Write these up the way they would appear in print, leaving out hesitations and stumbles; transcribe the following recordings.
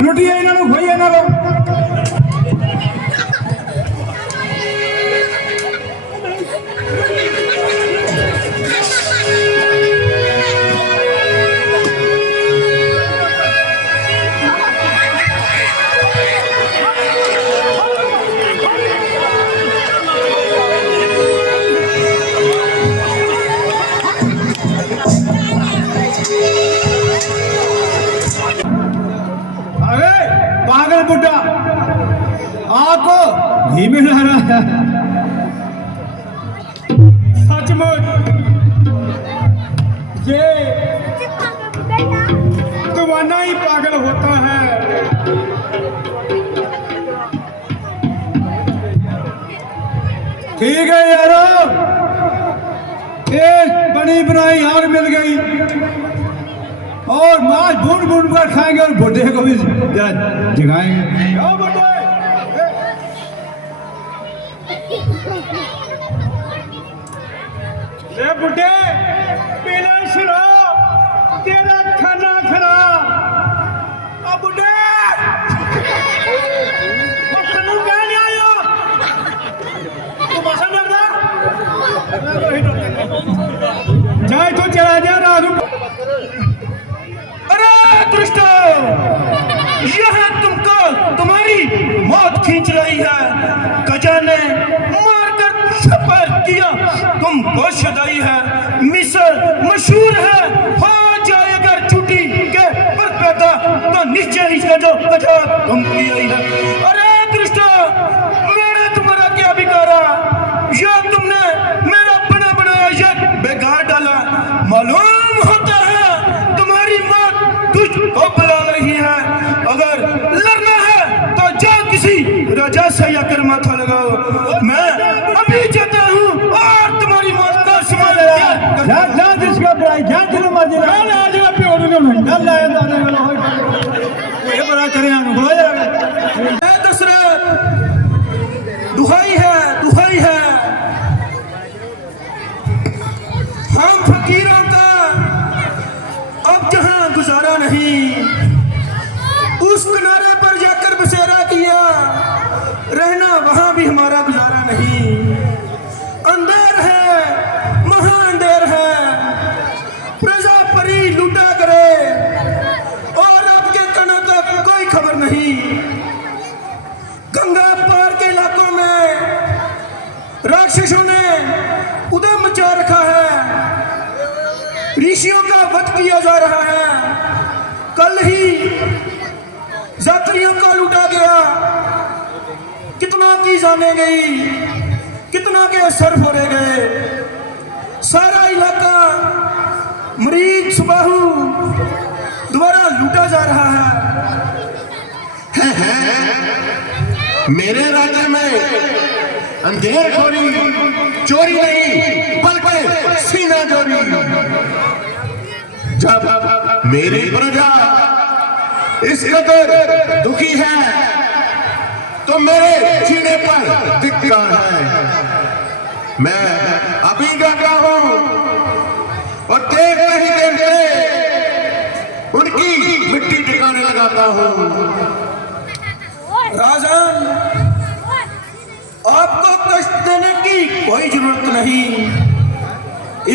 लुटिए इन्होंने खोइए ना लो पागल बुड्ढा आपको धीमे ला रहा है सचमुच ये दीवाना ही पागल होता है। ठीक है यारो एक बनी बनाई आग मिल गई और मांस भून भून कर खाएंगे और बुढ़े को भी जगाएंगे। ले बुढ़े पीला शराब तेरा खाना खराब। अब बुढ़े तू क्या नहीं आयो तू भाषा नहीं जाए तो चला जा राजू। दुष्टो यह तुमको तुम्हारी मौत खींच रही है। गजा ने मारकर छपर किया तुमको सदाई है। मिस्र मशहूर है हो जाए अगर छुट्टी के पर पैदा तो निश्चय ही जो गजा तुम की रही है। अरे दुष्टो मैंने तुम्हारा क्या बिगाड़ा या तुमने मेरा बना बनाया यह बेगाड़ डाला। मालूम होता है तुम्हारी मौत तुझको बुला रही है। अगर लड़ना है तो जाओ किसी राजा से या कर माथा लगाओ। मैं अभी जाता हूँ और तुम्हारी मौत का समय जा जिसका बुराई जा चलो मर्जी ना आज का प्योर नहीं चल लाए दाने वाला हो ये बड़ा करे हम हो जाएगा। दूसरा दुहाई है हम फकीरों का अब जहां गुजारा नहीं उस किनारे पर जाकर बसेरा किया रहना वहां भी हमारा गुजारा नहीं। अंधेर है महा अंधेर है प्रजा परी लूटा करे और आपके कानों तक कोई खबर नहीं। गंगा पार के इलाकों में राक्षसों ने उदम मचा रखा है। ऋषियों का वध किया जा रहा है। कल ही यात्रियों को लूटा गया। कितना की जाने गई कितना के सर फोड़े गए। सारा इलाका मरीज सुबाहू दोबारा लूटा जा रहा है। मेरे राज्य में अंधेर खोरी चोरी नहीं बल्कि सीना चोरी। जब मेरी प्रजा इस कदर दुखी है तो मेरे जीने पर धिक्कार है। मैं अभी जाता हूं और देखते ही देखते उनकी मिट्टी ठिकाने लगाता हूं। राजन आपको कष्ट देने की कोई जरूरत नहीं।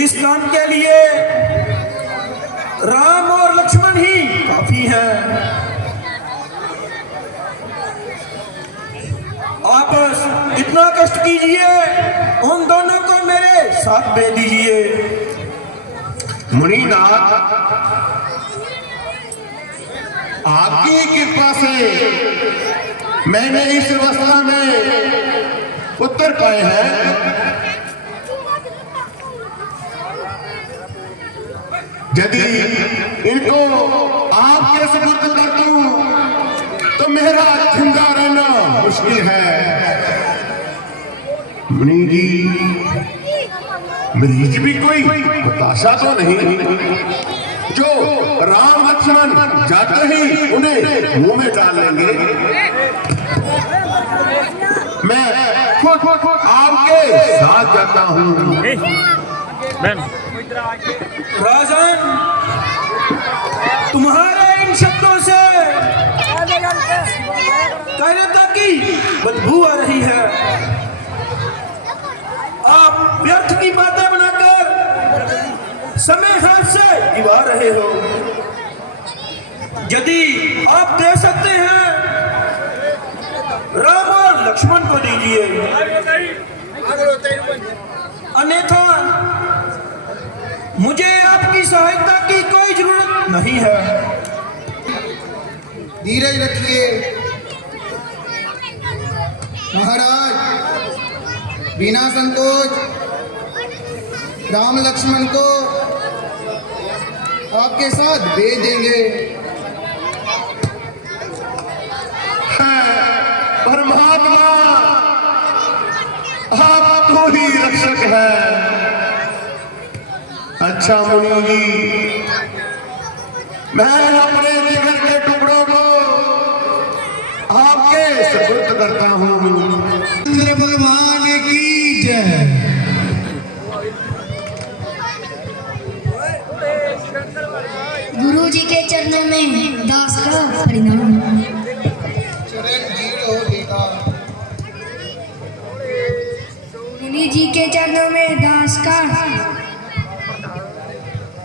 इस काम के लिए राम और लक्ष्मण ही काफी है। आप इतना कष्ट कीजिए उन दोनों को मेरे साथ भेज दीजिए। मुनीनाथ आपकी कृपा से मैंने इस अवस्था में उत्तर पाए हैं। यदि इनको आपके सुपुर्द कर दूं तो मेरा जिंदा रहना मुश्किल है। मुनि जी मरीज भी कोई बताशा तो नहीं जो राम लक्ष्मण जाते ही उन्हें मुंह में डाल लेंगे। मैं खुद आपके साथ जाता हूँ। राजन तुम्हारे इन शब्दों से कायरता की बदबू आ रही है। आप व्यर्थ की बातें बनाकर समय हाथ से दिवा रहे हो। यदि आप दे सकते हैं राम और लक्ष्मण को दीजिए, अन्यथा मुझे आपकी सहायता की कोई जरूरत नहीं है। धीरज रखिए महाराज, बिना संकोच राम लक्ष्मण को आपके साथ भेज देंगे। परमात्मा, आप तो ही रक्षक है। अच्छा मुनि जी, मैं अपने जिगर के टुकड़ों को आपके सुपुर्द करता हूँ। इंद्र भगवान की जय। गुरु जी के चरणों में दास का परिणाम। चिरंजीव हो बेटा। मुनि जी के चरणों में दास का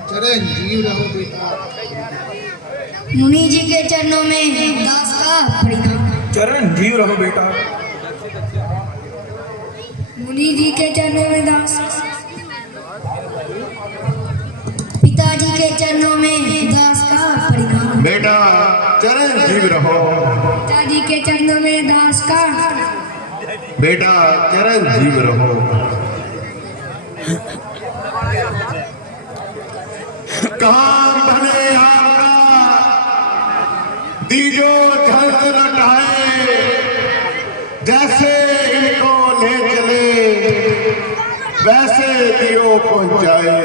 चिरंजीव रहो बेटा। मुनि जी के चरणों में दास का परिणाम। चरण जीव रहो बेटा। मुनि जी के चरणों में दास, पिताजी के चरणों में दास का परिणाम। बेटा चरण जीव रहो। पिताजी के चरणों में दास का, बेटा चरण जीव रहो। काम भले आपका दीजो झल लटाए, जैसे इनको ले चले वैसे दियो पहुंचाए।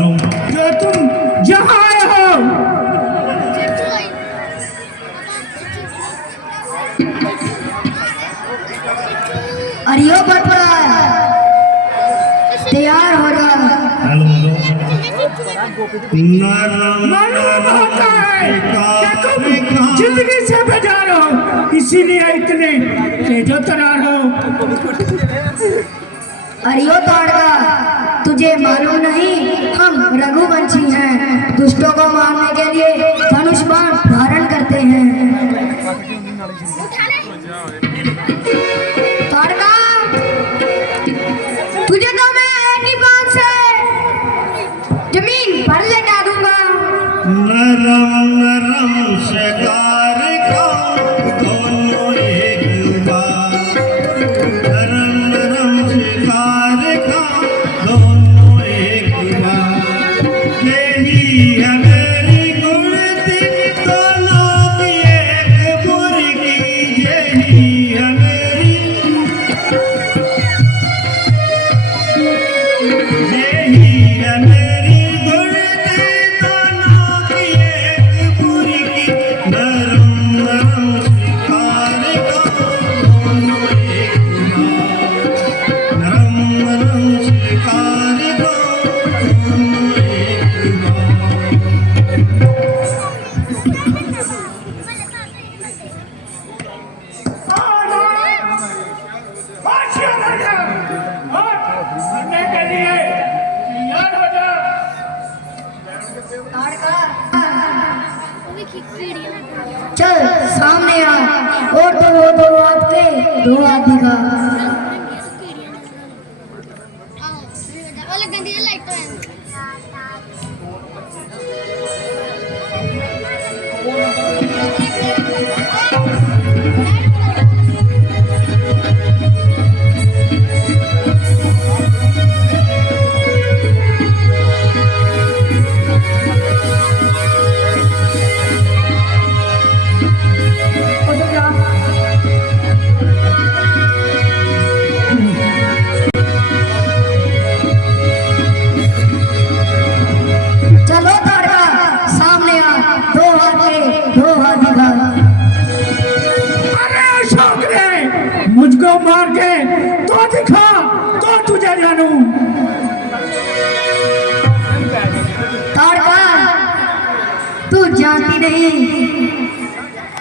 जो तुम यहाँ आए हो। अरियो बटवा तैयार हो रहा। मालूम होता है कि तुम जिंदगी से बेजार हो, इसीलिए इतने तेजोतरार हो। अरियो ताड़का, तुझे मालूम नहीं हम रघुवंशी हैं, दुष्टों को मारने के लिए धनुष बाण धारण करते हैं। ताड़का, तुझे तो मैं एक ही बात से जमीन पर लेटा दूंगा। नरम नरम शिकार का दोनों एक बार, नरम नरम शिकार का दोनों एक बार, यही है मेरी गुणती दोनों की एक मुर्गी, यही है मेरी, यही है मेरी गुणती दोनों की एक मुर्गी, नरम नरम शिकार का दोनों एक बार, नरम नरम शिकार का दोनों एक बार। चल सामने आ और दो हाथ के दो हाथ दिखा। चलो ताड़का, सामने आ, दो हाथ के दो हाथ दिखा। अरे अशोक रे, मुझको मार के तो दिखा, तो तुझे जानू। ताड़का, तू जानती नहीं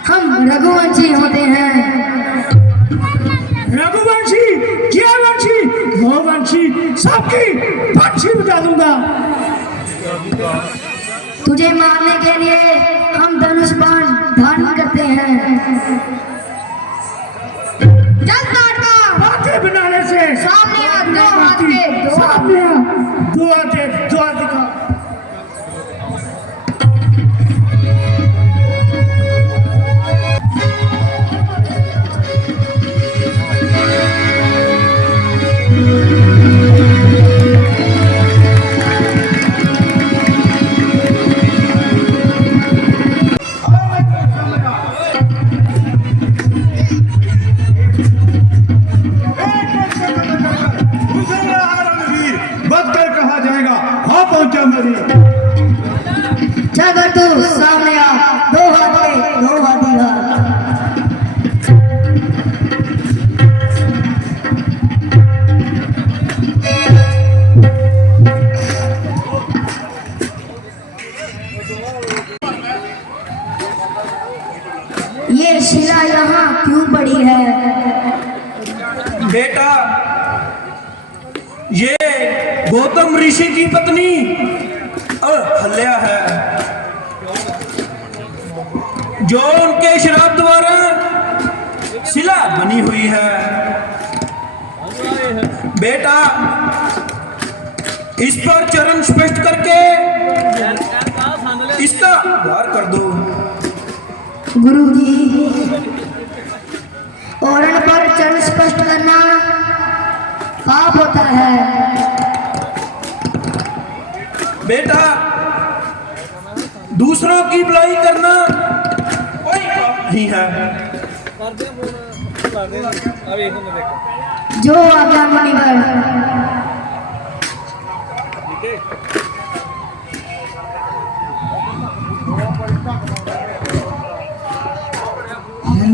हम रघुवंशी होते हैं। रघुवंशी, क्या वंशी, वो वंशी, सबकी पंछी बजा दूंगा। तुझे मारने के लिए हम धनुष बाण धारण करते हैं। चल ताड़का, बातें बनाने से सामने आ, दो हाथ के दो हाथ। सामने आ, दो हाथ दो हाथ दिखा। बदकर कहा जाएगा, हाँ पहुंचा मेरी। चल तू सामने आ, दो हाथ के दो हाथ दिखा। ये शिला यहाँ क्यों पड़ी है? बेटा, ये गौतम ऋषि की पत्नी अहल्या है, जो उनके श्राप द्वारा शिला बनी हुई है। बेटा, इस पर चरण स्पष्ट करके इसका उद्धार कर दो। गुरुजी, औरण पर चरण स्पष्ट करना पाप होता है। बेटा, दूसरों की बुराई करना कोई पाप नहीं है। जो आज्ञा मुनिवर।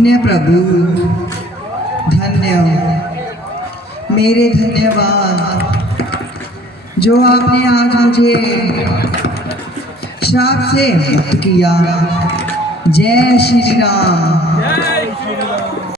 धन्य प्रभु, धन्य मेरे धन्यवाद जो आपने आज मुझे श्राप से मुक्त किया। जय श्री राम।